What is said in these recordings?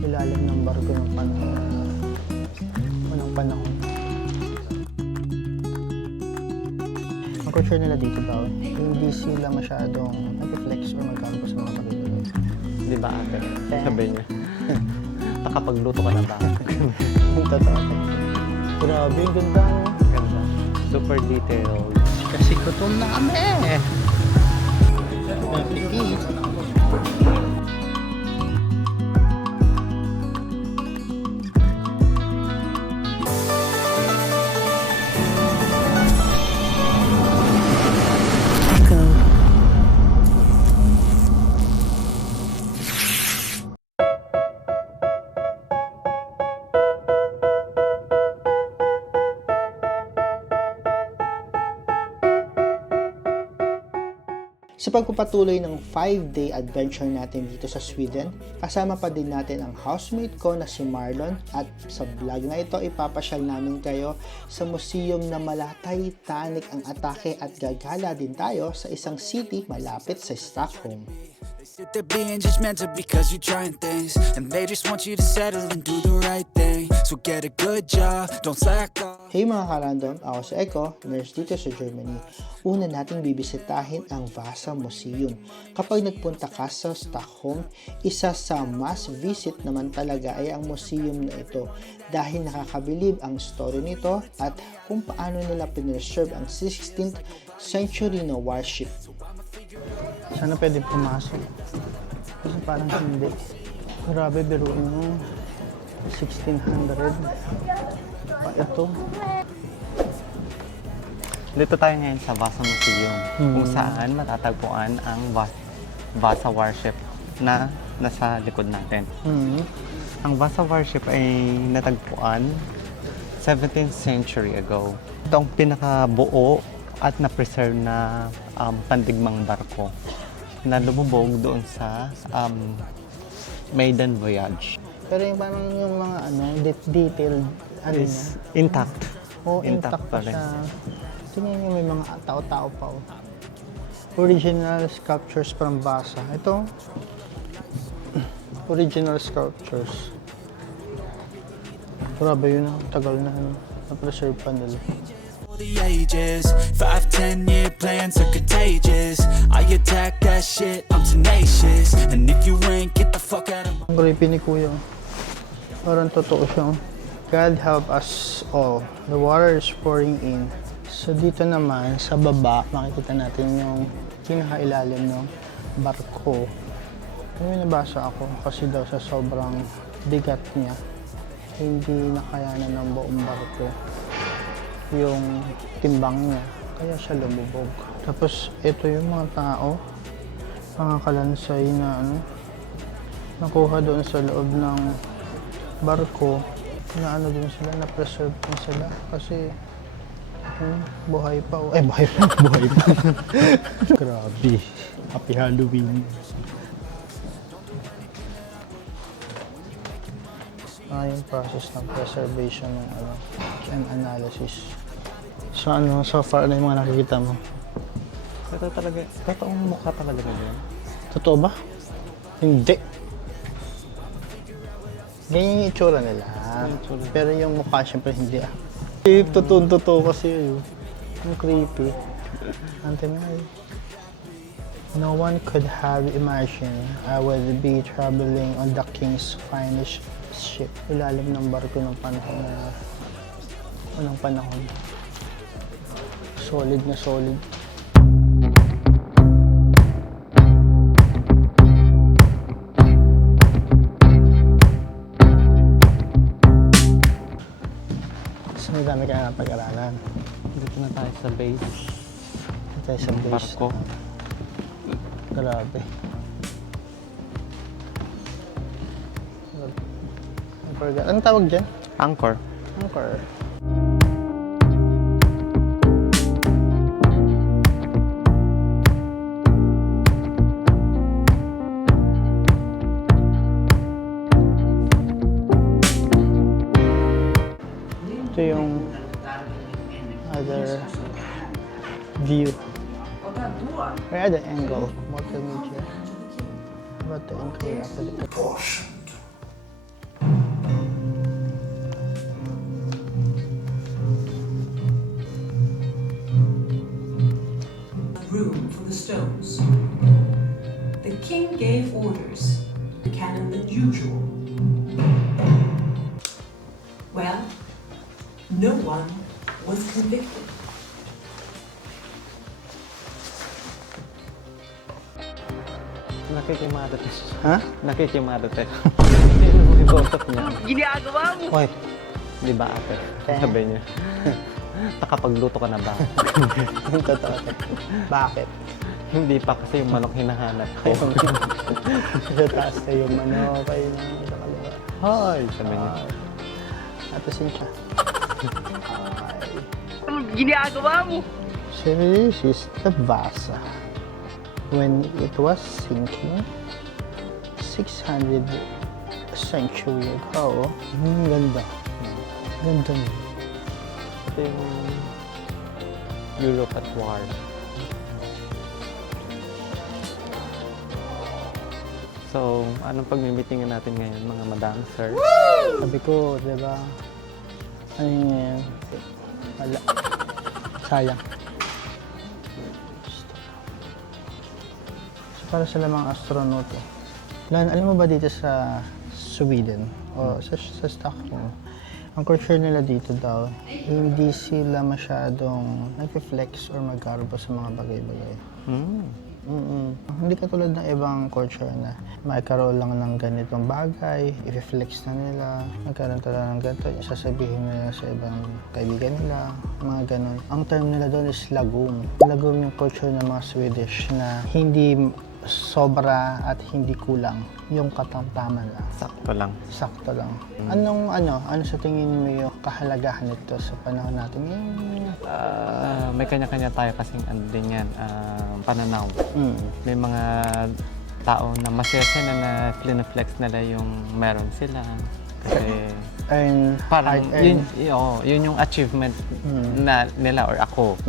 Ilalim ng barko ng panahon. Unang panahon. Ang culture nila dito daw, hindi sila masyadong nag-flex o mag-campus ng mga makikinig. Di ba ate? Sabi niya. Nakapagluto ka na ba? Ang totoo. Grabe, ang ganda. Ganda. Super detailed. Kasi gutom na kami. Nakikit. Sa pagpapatuloy ng 5-day adventure natin dito sa Sweden, kasama pa din natin ang housemate ko na si Marlon at sa vlog na ito ipapasyal namin kayo sa museum na mala Titanic ang atake at gagala din tayo sa isang city malapit sa Stockholm. They're being judgmental because you're trying things, and they just want you to settle and do the right thing. So get a good job, don't slack off. Hey mga karandom, ako si Eko, nurse dito sa Germany. Una nating bibisitahin ang Vasa Museum. Kapag nagpunta ka sa Stockholm, isa sa must visit naman talaga ay ang museum na ito dahil nakakabilib ang story nito at kung paano nila pinreserve ang 16th century na warship. Sana pwede pumasok. Kasi parang hindi. Grabe, biruin mo. 1600. Pa ito. Dito tayo ngayon sa Vasa Museum, kung saan matatagpuan ang Vasa warship na nasa likod natin. Ang Vasa warship ay natagpuan 17th century ago. Ito ang pinakabuo at na-preserve na pandigmang barko na lumubog doon sa maiden voyage. Pero yung parang yung mga detailed Is intact. Intact pa rin. siya. Tingnan niyo may mga tao-tao pa. Original sculptures from Vasa. Ito, original sculptures. Grabe yun, tagal na na-preserve pa nila. The ages, 5-10 year plans are contagious. I attack that shit, I'm tenacious. And if you ain't, get the fuck out of my. Ang creepy ni Kuya. Parang totoo siya. God help us all. The water is pouring in. So dito naman, sa baba, makikita natin yung pinakailalim ng barko. May nabasa ako kasi daw sa sobrang bigat niya, hindi nakayanan ng buong barko yung timbang niya, kaya siya lumubog. Tapos ito yung mga tao, mga kalansay na nakuha doon sa loob ng barko, na din sila, na-preserve din sila kasi buhay pa. Buhay pa. Grabe. Happy Halloween. Yung process ng preservation ng and analysis. So far, ano yung mga nakikita mo? Ito talaga, totoong mukha talaga yun. Totoo ba? Hindi. Ganyan yung itsura nila. Pero yung mukha, syempre hindi Totoo kasi yun. Ang creepy. Antinay. No one could have imagined I would be traveling on the king's finest ship. Ilalim ng barko ng panahon na unang panahon. Solid na solid. So, may dami kaya napag-aralan. Dito na tayo sa base. Dito tayo sa base. Barko. Grabe. Anong tawag dyan? Anchor. Anchor. Ito yung other view. Or other angle. Multimedia. about the incorruptible portion. Room for the stones. The king gave orders. The cannon than usual. Well, no one was convicted. Nakikimarites. Ha? Nakikimarites. Yung ibotok niya. Hoy, Di ba ate? Kaya? Sabi niya. Nakapagluto ka na ba? yung totoo. Bakit? Hindi pa kasi yung manok hinahanap ko. Sa taas kayo manok, kayo na sa kaliwa. Hi! Sabi niya. Atasin siya. Anong ginagawa mo? So this is the Vasa. When it was sinking 600 century ago. Ganda. Ganda niya. Ito yung Europe at war. So, anong pagmimitingan natin ngayon, mga madam, sir? Sabi ko, di ba? Ano yun yan? Wala. Sayang. So, para sila mga astronaut. Alam mo ba dito sa Sweden o sa Stockholm, ang culture nila dito daw, hindi sila masyadong nag-flex or magkaroon sa mga bagay-bagay. Hindi katulad ng ibang culture na magkaroon lang ng ganitong bagay, i-flex na nila, magkaroon talaga ng ganito, sasabihin nila sa ibang kaibigan nila, mga ganon. Ang term nila doon is lagom. Lagom yung culture ng mga Swedish na hindi sobra at hindi kulang, yung katamtaman lang. Sakto lang. Sakto lang. Ano sa tingin mo yung kahalagahan nito sa panahon natin ngayon? May kanya-kanya tayo kasing ano din yan, pananaw. May mga tao na masaya na flex nila yung meron sila. Kasi parang yun yung achievement na nila or ako.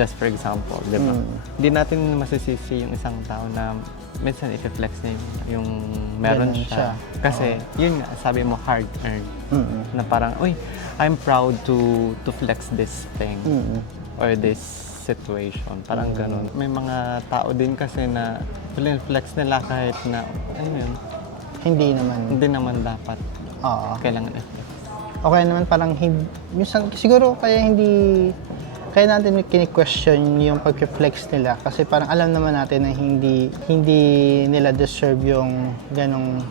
Just for example, di ba? Hindi natin masisisi yung isang tao na minsan i-flex niya yung meron Ganun siya. Kasi yun nga, sabi mo hard earned. Na parang, uy, I'm proud to flex this thing or this situation. Parang ganun. May mga tao din kasi na flex nila kahit na, ayun, Hindi naman dapat. Oo. Kailangan i-flex. Okay naman parang minsan siguro kaya natin kini-question yung pag-flex nila kasi parang alam naman natin na hindi nila deserve yung ganong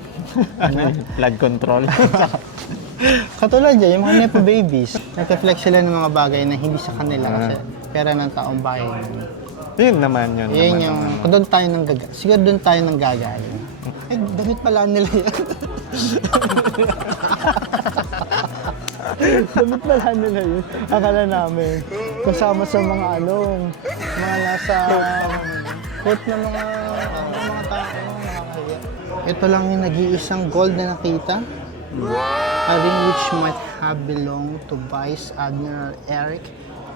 Blood control. katulad dyan, yung mga nepo babies. Nag-flex sila ng mga bagay na hindi sa kanila kasi pera ng taong bayan. Yun naman. Yun yung, doon tayo nang siguro doon tayo nang gagaling. Ay, damit pala nila yan. Damit pala nila yun. Akala namin, kasama sa mga mga nasa foot na mga tao. Nakakahiya. Ito lang yung nag-iisang gold na nakita. A ring which might have belonged to Vice Admiral Eric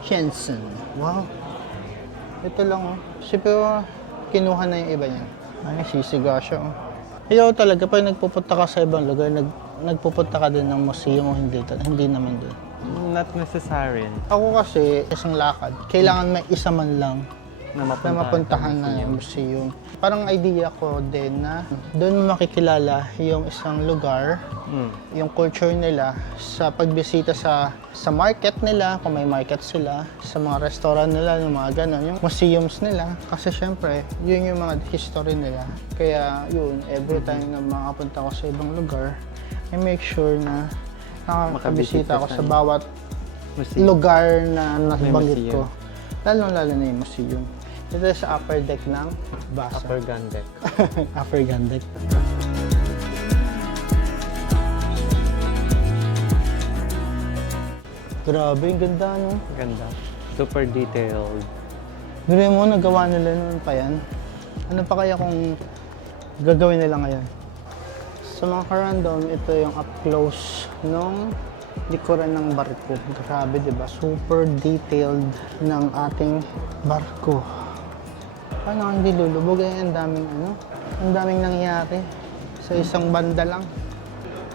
Jensen. Wow. Ito lang Siguro kinuha na yung iba niya. Ay, sisiga siya Ikaw talaga, pag nagpupunta ka sa ibang lugar, nagpupunta ka din ng museum o hindi naman din. Not necessary. Ako kasi, isang lakad, kailangan may isa man lang Na na mapuntahan na yung museum. Parang idea ko din na doon makikilala yung isang lugar, yung culture nila sa pagbisita sa market nila, kung may market sila, sa mga restaurant nila, yung mga ganon, yung museums nila. Kasi syempre, yun yung mga history nila. Kaya yun, every time na makapunta ko sa ibang lugar, I make sure na nakakabisita ako sa bawat lugar na nabanggit ko. Lalo-lalo na yung museum. Ito sa upper deck ng Vasa. Upper gun deck. Upper gun deck. Grabe, ang ganda, no? Ganda. Super detailed. Grabe mo, nagawa nila noon pa yan. Ano pa kaya kung gagawin nila ngayon? Sa mga ka-random, ito yung up close nung likuran ng barko. Grabe, di ba? Super detailed ng ating barko. Paano hindi lulubog? Ang daming Ang daming nangyayari sa isang banda lang.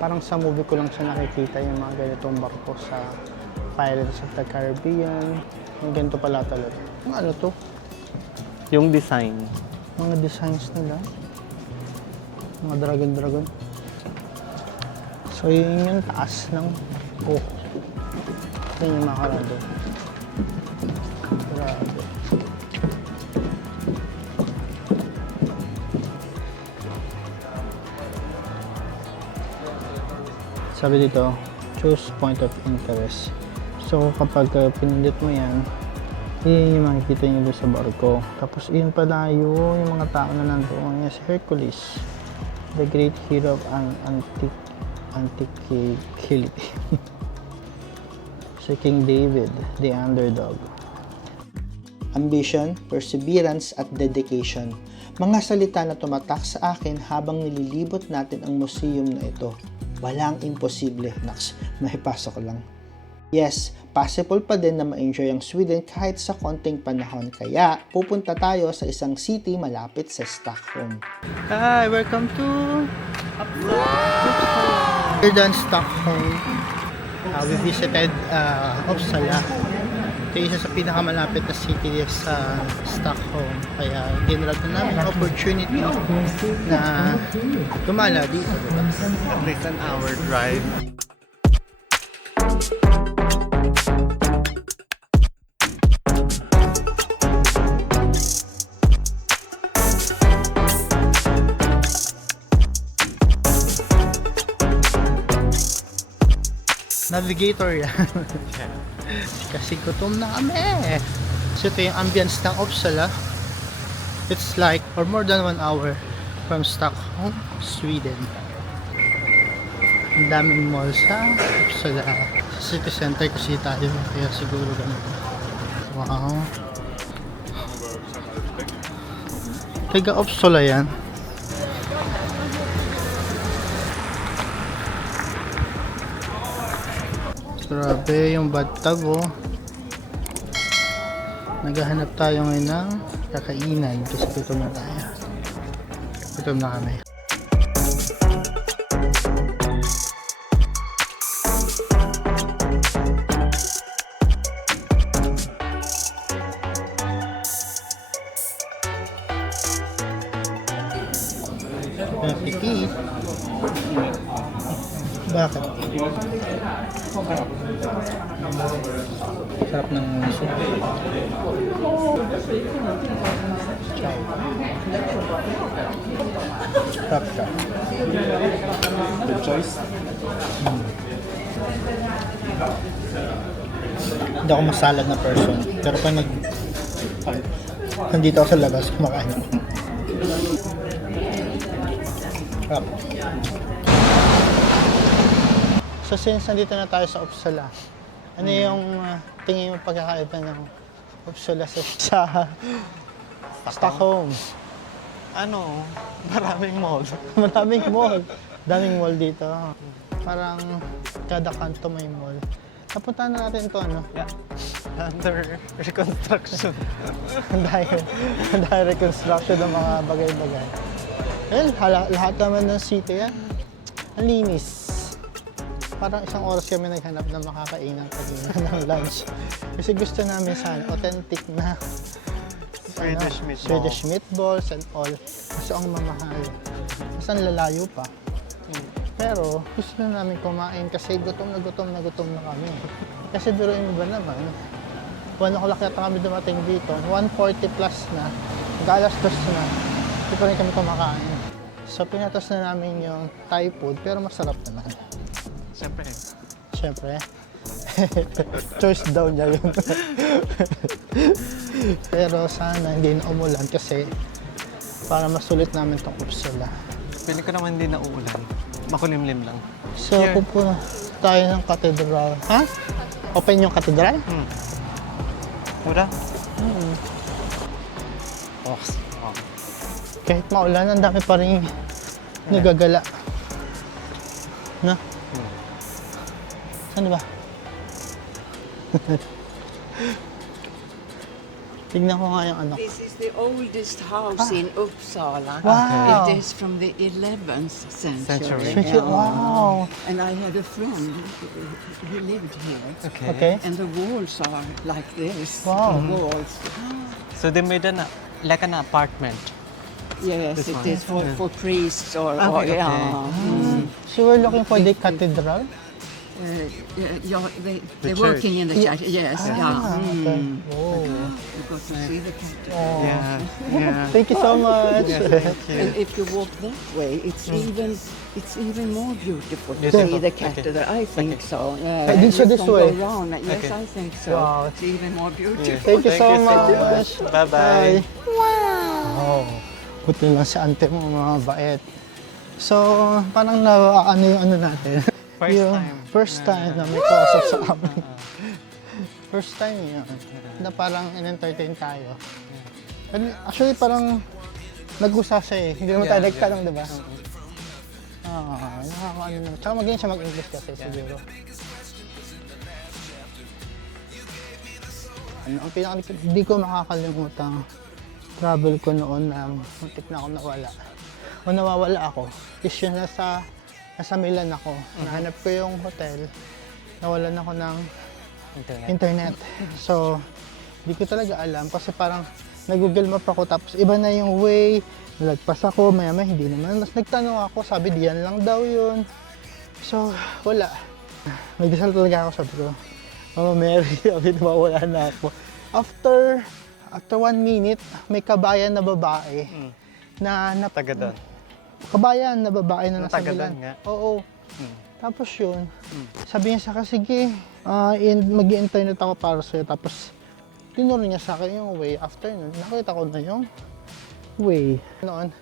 Parang sa movie ko lang siya nakikita yung mga ganitong barko sa Pirates of the Caribbean. Yung ganito pala talaga. Ang ano to? Yung design. Mga designs nila. Mga dragon-dragon. So yun yung taas ng buhok. Yun yung makarado. Grabe. Sabi dito, choose point of interest. So kapag pinindot mo yan, yun yung makikita nyo doon sa barko. Tapos yun pala yung mga tao na nandoon. Yes, Hercules, the great hero of antiquity. Si King David, the underdog. Ambition, perseverance, at dedication. Mga salita na tumatak sa akin habang nililibot natin ang museum na ito. Walang imposible. Naks, mahipasok lang. Yes, possible pa din na ma-enjoy ang Sweden kahit sa konting panahon. Kaya, pupunta tayo sa isang city malapit sa Stockholm. Hi, welcome to Uppsala. We're done Stockholm. We visited Uppsala. Ito isa sa pinakamalapit na city sa Stockholm. Kaya, ginrab na namin ang opportunity na gumala dito. At least an hour drive. Navigator yan. Kasi gutom na kami. So ito yung ambience ng Uppsala. It's like for more than 1 hour from Stockholm, Sweden. Ang daming mall sa Uppsala. Sa city center kasi tayo. Kaya siguro ganito. Wow. Taga Uppsala yan. Grabe yung bathtub oh. Naghahanap tayo ngayon ng kakainan kasi gutom na tayo. Gutom na kami. Napikit. Bakit? Sarap ng soup. Try. Sarap siya. Good choice. Hindi ako masalad na person. Pero pag nandito ako sa labas, kumakain ako. Sarap. So since nandito na tayo sa Uppsala, ano yung tingin mo pagkakaiba ng Uppsala sa Stockholm? Ano? Maraming mall. Maraming mall. Daming mall dito. Parang kada kanto may mall. Napuntahan na natin ito ano? Yeah. Under reconstruction. Dahil reconstruction ng mga bagay-bagay. Well, lahat naman ng city yan. Ang linis. Parang isang oras kami naghanap na makakainan kanina ng lunch. Kasi gusto namin sana authentic na Swedish meatballs and all. Kasi ang mamahal. Kasi ang lalayo pa. Pero gusto na namin kumain kasi gutom na kami. Kasi biruin mo ba naman? 1 o'clock yata kami dumating dito. 1:40 plus na. Mag-alas 2 na. Hindi pa rin kami kumakain. So pinatas na namin yung Thai food pero masarap naman. Siyempre. Choice daw niya yun. Pero sana hindi na umulan kasi para masulit namin itong Uppsala. Pili ko naman hindi na uulan. Makulimlim lang. So, pupunta tayo ng katedral. Ha? Open yung katedral? Mura? Oh. Kahit maulan, ang dami pa rin nagagala. Na? Saan ba? Tignan ko nga yung ano. This is the oldest house in Uppsala. Wow. It is from the 11th century. Switch it. Wow. And I had a friend who lived here. Okay. And the walls are like this. Wow. The walls. So they made like an apartment. Yes, This it one. is for priests or Okay, okay. yeah. So we're looking for the cathedral? Yeah, they're church. working in the church. Yes, Ah, yeah. okay. Mm. Oh. You got to see the cathedral. Yeah, yeah. Thank you so much. And if you walk that way, it's even more beautiful to Beautiful. see the Okay. cathedral. I think so. Hey, this You this can way. Go round. Yes, Okay. I think so. Wow. It's even more beautiful. Thank you so much. Bye-bye. Wow. Buti lang si ante mo, mga bait. So, parang ano yung ano natin. First Yung time. First time na may kausap sa amin. First time yun. Na parang in-entertain tayo. And actually, parang nag-usa siya eh. Hindi naman tayo nagtanong, di ba? Nakakaano naman. Tsaka magaling siya mag-English kasi siguro. Ang hindi ko makakalimutang travel ko noon na muntik na ako nawala. O nawawala ako. Is yun nasa Milan ako. Nahanap ko yung hotel. Nawalan ako ng internet. So, hindi ko talaga alam kasi parang nag-Google Map ako tapos iba na yung way. Nalagpas ako, maya-maya hindi naman. Tapos nagtanong ako, sabi diyan lang daw yun. So, wala. Nagdasal talaga ako, sabi ko, Mama Mary, sabi nawawala na ako. After 1 minute, may kabayan na babae na Taga doon. kabayan na babae na nasa Taga Milan. doon nga. Oo. Tapos yun, sabi niya sa akin, sige, mag-i-internet ako para sa'yo. Tapos, tinuro niya sa akin yung way. After nun, nakita ko na yung way. Noon,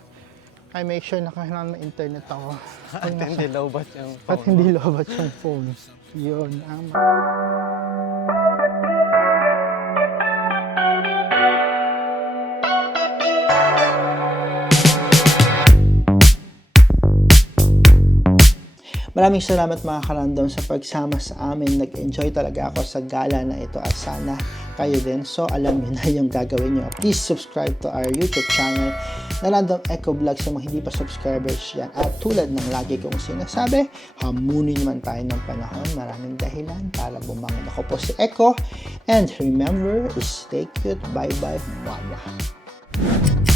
I make sure na kailangan may-internet ako. At hindi lowbat yung phone. At hindi lobat yung phone. Yun ang... Maraming salamat mga karandom sa pagsama sa amin. Nag-enjoy talaga ako sa gala na ito at sana kayo din. So alam niyo na yung gagawin niyo. Please subscribe to our YouTube channel na Random Echo Vlog sa mga hindi pa subscribers yan. At tulad ng lagi kong sinasabi, hamunin naman tayo ng panahon. Maraming dahilan para bumangon. Ako po si Echo. And remember, stay cute. Bye-bye. Mwah.